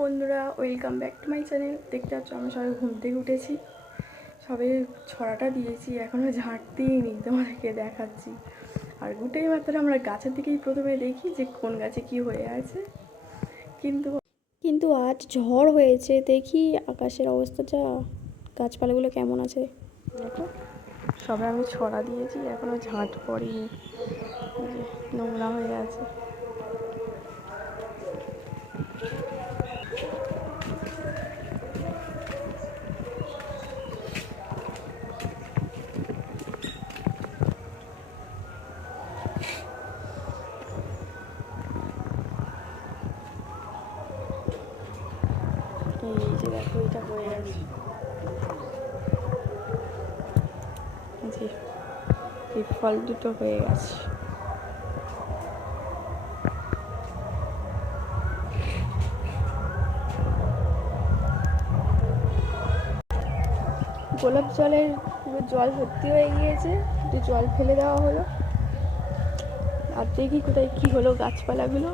বন্ধুরা, welcome back to my channel. দেখতে পাচ্ছ আমি সবাই ঘুম থেকে উঠেছি, সবে ছড়াটা দিয়েছি, এখনও ঝাঁট দিইনি, তোমাদেরকে দেখাচ্ছি। আর উঠেই মাত্র আমরা গাছের দিকেই প্রথমে দেখি যে কোন গাছে কি হয়ে আছে। কিন্তু আজ ঝড় হয়েছে, দেখি আকাশের অবস্থাটা, গাছপালাগুলো কেমন আছে দেখো। সবে আমি ছড়া দিয়েছি, এখনও ঝাঁট পড়েনি, নোংরা হয়ে আছে। এই যে দেখো, এটা হয়ে গেছে, জি এই ফল দুটো হয়ে গেছে। গোলাপ জলের পুরো জল ভর্তি হয়ে গিয়েছে, একটু জল ফেলে দেওয়া হলো। আর দেখি কোথায় কি হলো গাছপালাগুলো।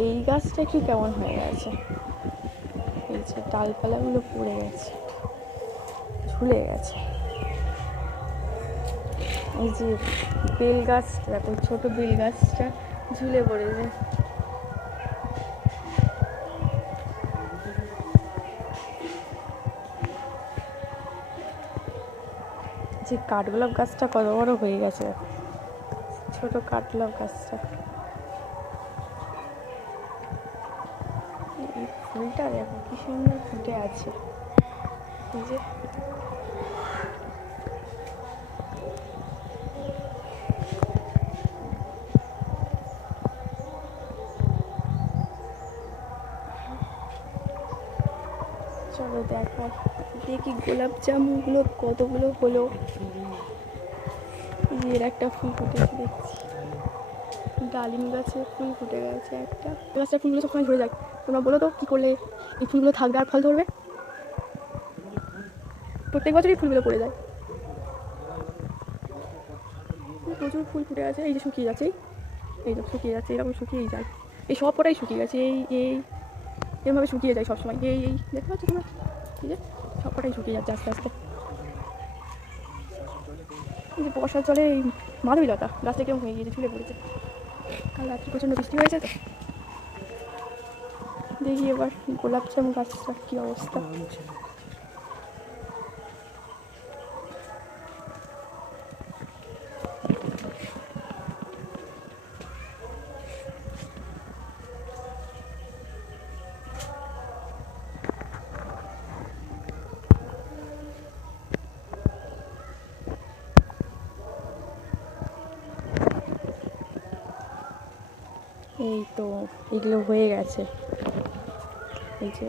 এই গাছটা একটু কেমন হয়ে গেছে, এই যে ডালপালাগুলো পড়ে গেছে, ঝুলে গেছে। এই যে বেল গাছটা দেখো, ছোট বেল গাছটা ঝুলে পড়েছে। যে কাঠগোলাপ গাছটা কত বড় হয়ে গেছে, ছোট কাঠগোলাপ গাছটা। এই ফুলটা দেখো কি সুন্দর ফুটে আছে, এই যে চলো দেখাই, দেখি গোলাপ জামুনগুলো কতগুলো হলো। এর একটা ফুল ফুটেছে দেখছি, ডালিম গাছে ফুল ফুটে গেছে একটা। গাছের ফুলগুলো সবসময় ঝরে যায়, তোমরা বলো তো কী করলে এই ফুলগুলো থাকবে আর ফল ধরবে? প্রত্যেক বছরই ফুলগুলো পড়ে যায়, প্রচুর ফুল ফুটে আছে। এই যে শুকিয়ে যাচ্ছে, এই যে শুকিয়ে যাচ্ছে, এরকম শুকিয়েই যায়, এই সব কটাই শুকিয়ে গেছে, এই এরকমভাবে শুকিয়ে যায় সবসময়। এই দেখতে পাচ্ছ তোমরা, এই যে সব কটাই শুকিয়ে যাচ্ছে আস্তে আস্তে। এই যে বর্ষার জলে এই মাধবীলতা গাছটা কেমন হয়ে গিয়েছে, ঝুলে পড়েছে। কাল রাত্রে প্রচণ্ড বৃষ্টি হয়েছে তো। দেখি এবার গোলাপ জামুন গাছটার কী অবস্থা। এই তো এগুলো হয়ে গেছে, এই যে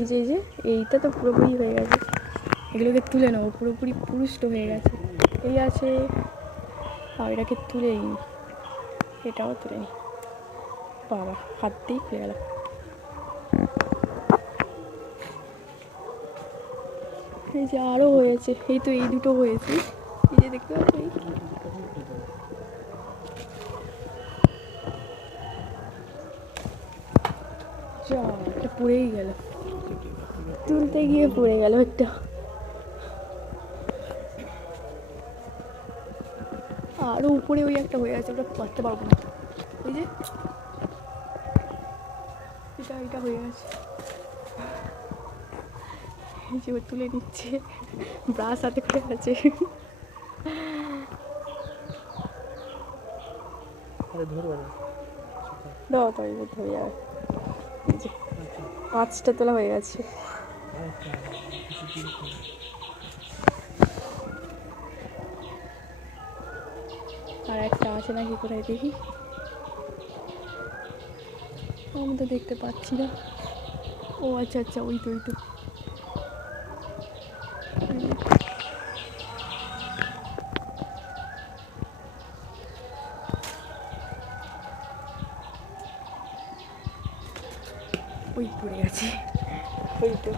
এই যে এইটা তো পুরোপুরি হয়ে গেছে, এগুলোকে তুলে নেবো, পুরোপুরি পুরুষ্ট হয়ে গেছে। এই আছে, আর এটাকে তুলে নিই, এটাও তুলে নিই। বাবা, হাত দিয়েই খুলে গেল। এই যে আরও হয়েছে, এই তো এই দুটো হয়েছে, এই যে দেখতে পাচ্ছি, একটা পড়েই গেল, তুলতে গিয়ে পড়ে গেল একটা। আরও উপরে ওই একটা হয়ে আছে, ওটা পারতে পারবো না। এই যে এটা হয়ে গেছে, এই যে তুলে নিচ্ছে, ব্রাশ হাতে করে আছে। দাও তো, এই ধরে যাবে। এই যে 5টা তোলা হয়ে গেছে। আর একটা আছে নাকি, কোথায় দেখি, আমি তো দেখতে পাচ্ছি না। ও আচ্ছা আচ্ছা, ওই তো ওই পড়ে গেছে, ওই তো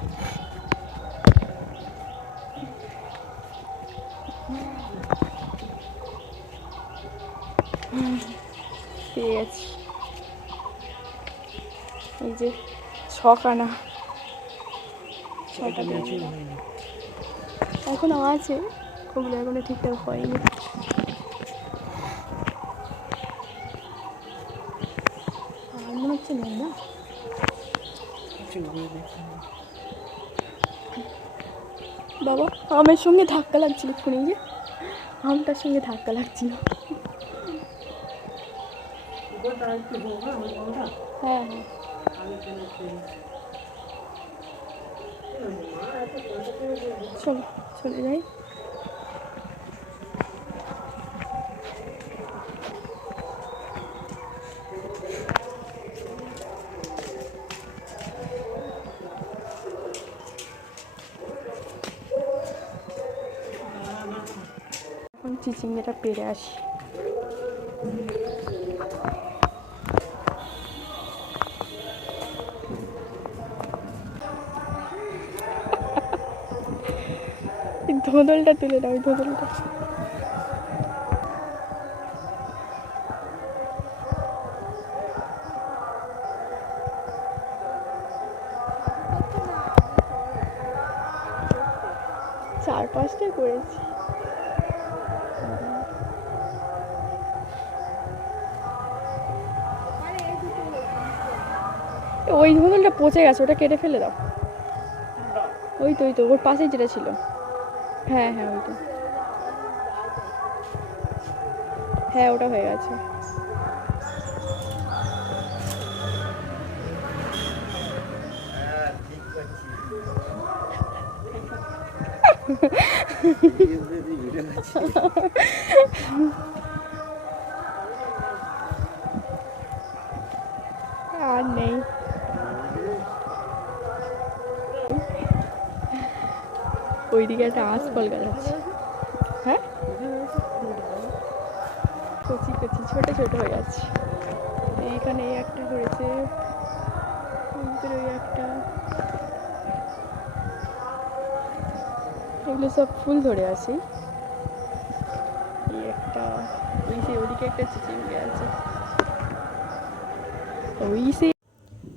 পেয়ে গেছি। এই যে ছখানা এখন আছে, ওগুলো এখনো ঠিকঠাক হয়নি। আর মনে হচ্ছে নেই না, বাবা আমের সঙ্গে ধাক্কা লাগছিল এক্ষুনি, যে আমটার সঙ্গে ধাক্কা লাগছিল। হ্যাঁ হ্যাঁ চলো চলে যাই। এখন চিচিঙ্গাটা পেরে আসি। ধোদলটা তুলে দাও, ধোদলটা। চার পাঁচটাই করেছি। ওই ধোদলটা পচে গেছে, ওটা কেটে ফেলে দাও। ওই তো ওই তো ওর পাশেই যেটা ছিল। হ্যাঁ হ্যাঁ ওইটা, হ্যাঁ ওটা হয়ে গেছে। আর নেই, ওইদিকে একটা আঁশফল গাছ আছে। হ্যাঁ কচি কচি ছোটো ছোটো হয়ে যাচ্ছে। এইখানে একটা হয়েছে, ওই একটা, এগুলো সব ফুল ধরে আছে। এই একটা, ওই যে ওদিকে একটা চিচিঙ্গা আছে।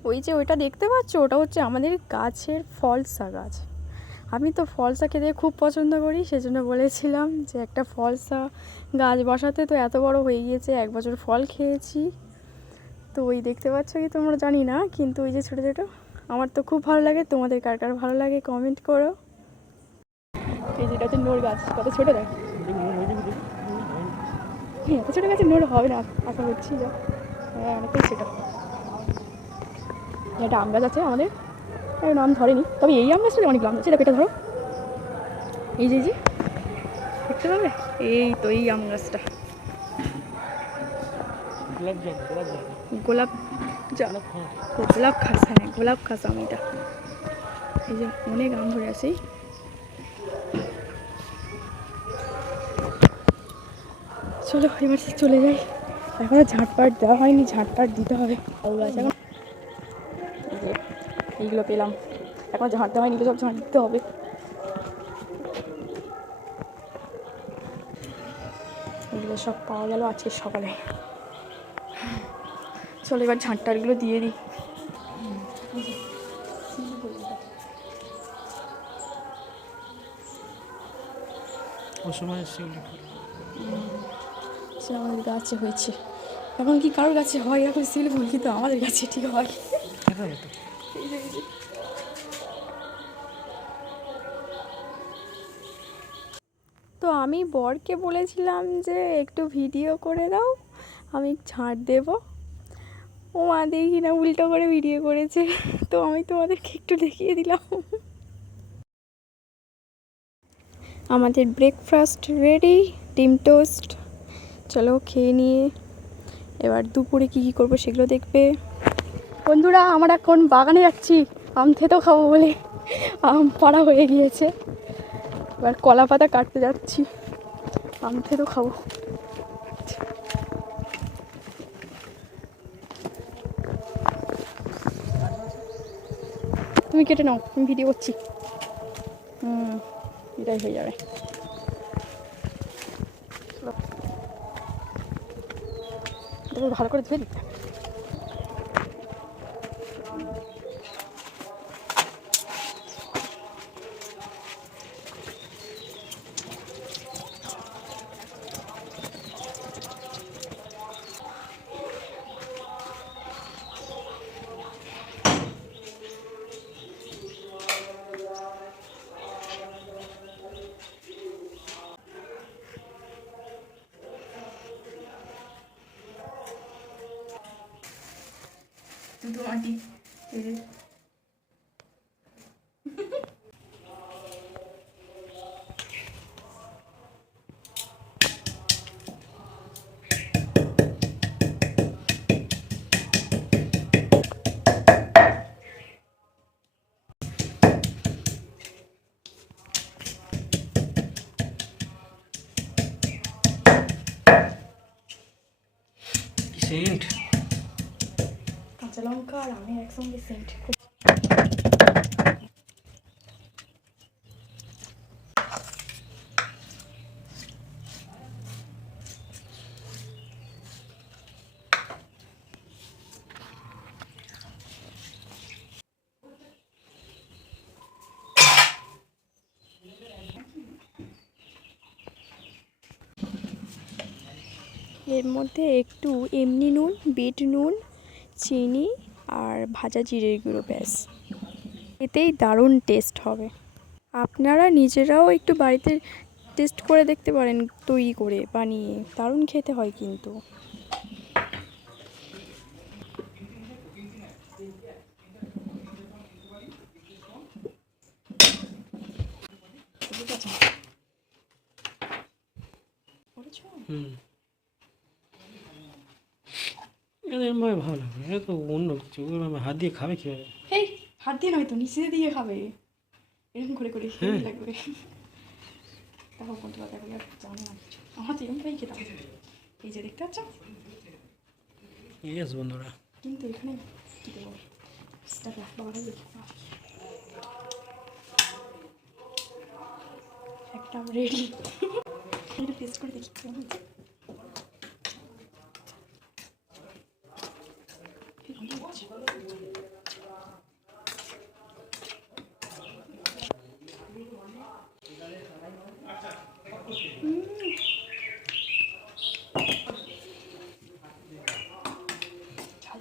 ওই যে ওইটা দেখতে পাচ্ছ, ওটা হচ্ছে আমাদের গাছের ফলসা গাছ। আমি তো ফলসা খেতে খুব পছন্দ করি, সেজন্য বলেছিলাম যে একটা ফলসা গাছ বসাতে। তো এত বড় হয়ে গিয়েছে, 1 বছর ফল খেয়েছি। তো ওই দেখতে পাচ্ছ কি তোমরা জানি না, কিন্তু ওই যে ছোটো ছোটো, আমার তো খুব ভালো লাগে। তোমাদের কার কার ভালো লাগে কমেন্ট করো। এই যেটা হচ্ছে নোড় গাছ, কত ছোটো দেখ। এত ছোটো গাছে নোড় হবে না আশা করছি, যা হ্যাঁ অনেকটাই ছোটো। একটা আম গাছ আছে আমাদের, নাম ধরেনি, তবে এই আম গাছটা অনেক আম আছে। এটা ধরো, এই যে দেখতে পাবে, এই তো এই আম গাছটা। গোলাপ গোলাপ খাস, হ্যাঁ গোলাপ খাস আম এটা। এই যে অনেক আম ধরে আছে। চলো এবার চলে যাই, এখনো ঝাঁটপাট দেওয়া হয়নি, ঝাঁটপাট দিতে হবে। গাছ এখন এইগুলো পেলাম, এখন ঝাঁট দেওয়া হয়নি, সব ঝাঁট দিতে হবে। এগুলো সব পাওয়া গেল আজকে সকালে। চলো এবার ঝাঁটটারগুলো দিয়ে দিই। আমাদের গাছে হয়েছে, এখন কি কারোর গাছে হয় এখন শিউলি ফুল, কিন্তু আমাদের গাছে ঠিক হয়। তো আমি বরকে বলেছিলাম যে একটু ভিডিও করে দাও, আমি ঝাঁট দেব। ও মা দেখি না উল্টো করে ভিডিও করেছে। তো আমি তোমাদেরকে একটু দেখিয়ে দিলাম। আমাদের ব্রেকফাস্ট রেডি, ডিম টোস্ট। চলো খেয়ে নিয়ে এবার দুপুরে কী কী করবো সেগুলো দেখবে। বন্ধুরা আমরা এখন বাগানে যাচ্ছি আম থেতেও খাবো বলে, আম পাড়া হয়ে গিয়েছে। এবার কলা পাতা কাটতে যাচ্ছি, আম থেতেও খাবো। তুমি কেটে নাও, আমি ভিডিও করছি। এটাই হয়ে যাবে। তবে ভালো করে ধুয়ে দিতে হবে। দুটো মাটি সেন্ট কাঁচা লঙ্কা আর আমি একসঙ্গে সেন্ট। এর মধ্যে একটু এমনি নুন, বিট নুন, চিনি আর ভাজা জিরের গুঁড়ো, ব্যাস। এতেই দারুণ টেস্ট হবে। আপনারা নিজেরাও একটু বাড়িতে টেস্ট করে দেখতে পারেন, তৈরি করে বানিয়ে দারুণ খেতে হয় কিন্তু। এরকমভাবে ভালো লাগবে, এটা তো অন্য কিছু। হাত দিয়ে খাবে কীভাবে? এই হাত দিয়ে নয় তো, নিচে দিয়ে খাবে, এরকম করে করে খেয়ে লাগবে। দেখো বন্ধুরা, দেখো আর জানি না কিছু, আমার তো এরকমটাই খেতাম। এই যে দেখতে পাচ্ছ, ইয়েস বন্ধুরা, কিন্তু এখানে কী দেবো, বাবাকে দেখি একটা রেডি। এটা টেস্ট করে দেখি কেমন হচ্ছে।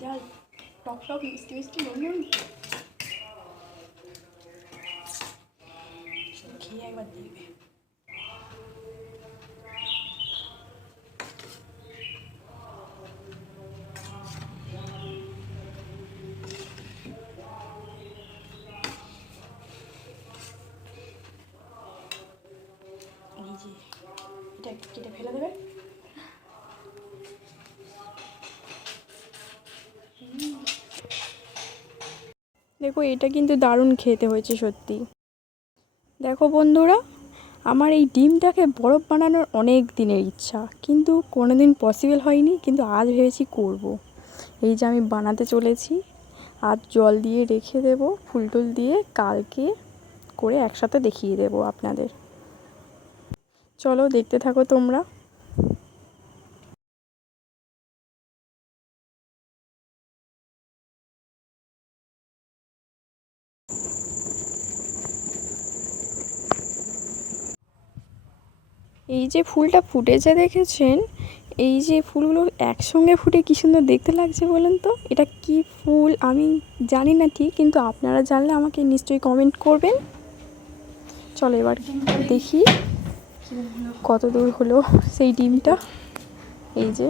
ঝাল টক টক মিষ্টি মিষ্টি নুন, খেয়ে একবার দেখবে। এই যে এটা একটু কেটে ফেলে দেবে। দেখো এটা কিন্তু দারুণ খেতে হয়েছে সত্যি। দেখো বন্ধুরা, আমার এই ডিমটাকে বরফ বানানোর অনেক দিনের ইচ্ছা, কিন্তু কোনো দিন পসিবল হয়নি, কিন্তু আজ ভেবেছি করব। এই যে আমি বানাতে চলেছি, আজ জল দিয়ে রেখে দেব, ফুল টুল দিয়ে, কালকে করে একসাথে দেখিয়ে দেব আপনাদের। চলো দেখতে থাকো তোমরা। এই যে ফুলটা ফুটেছে দেখেছেন, এই যে ফুলগুলো একসঙ্গে ফুটে কী সুন্দর দেখতে লাগছে বলেন তো। এটা কি ফুল আমি জানি না ঠিক, কিন্তু আপনারা জানলে আমাকে নিশ্চয়ই কমেন্ট করবেন। চলো এবার দেখি কত দূর হলো সেই ডিমটা। এই যে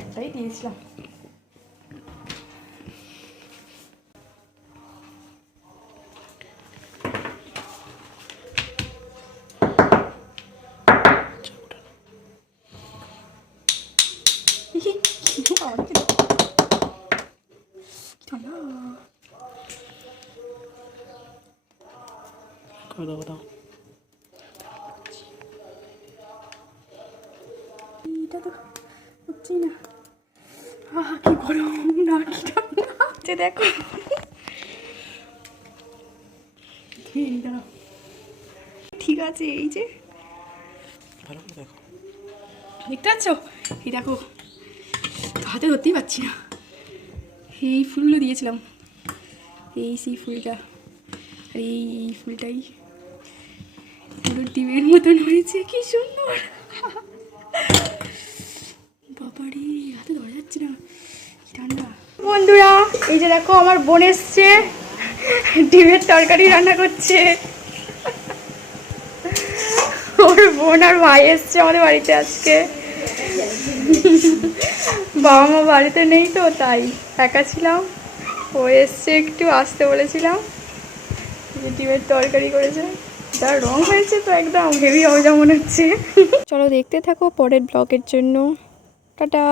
একটাই দিয়েছিলাম। দাও এটা তো হচ্ছি না, কি গরম না, কি ঠান্ডা দেখো। ঠিক আছে, এই যে ভালো করে দেখো, দেখতে পাচ্ছ, এই দেখো হাতে ধরতেই পারছি না। এই ফুলগুলো দিয়েছিলাম, এই সেই ফুলটা, আর এই ফুলটাই পুরো ডিমের মতন হয়েছে, কি সুন্দর। বাবারে হাতে ধরা যাচ্ছে না, কি ঠান্ডা। বন্ধুরা এই যে দেখো আমার বোন এসছে, ডিমের তরকারি রান্না করছে। ওর বোন আর ভাই এসছে আমাদের বাড়িতে আজকে। বাবা মা বাড়িতে নেই তো তাই একা ছিলাম, ও এসছে একটু আসতে বলেছিলাম। ডিমের তরকারি করেছে, তার রং হয়েছে তো একদম হেভি হবে যা মনে হচ্ছে। চলো দেখতে থাকো পরের ব্লগের জন্য। টাটা।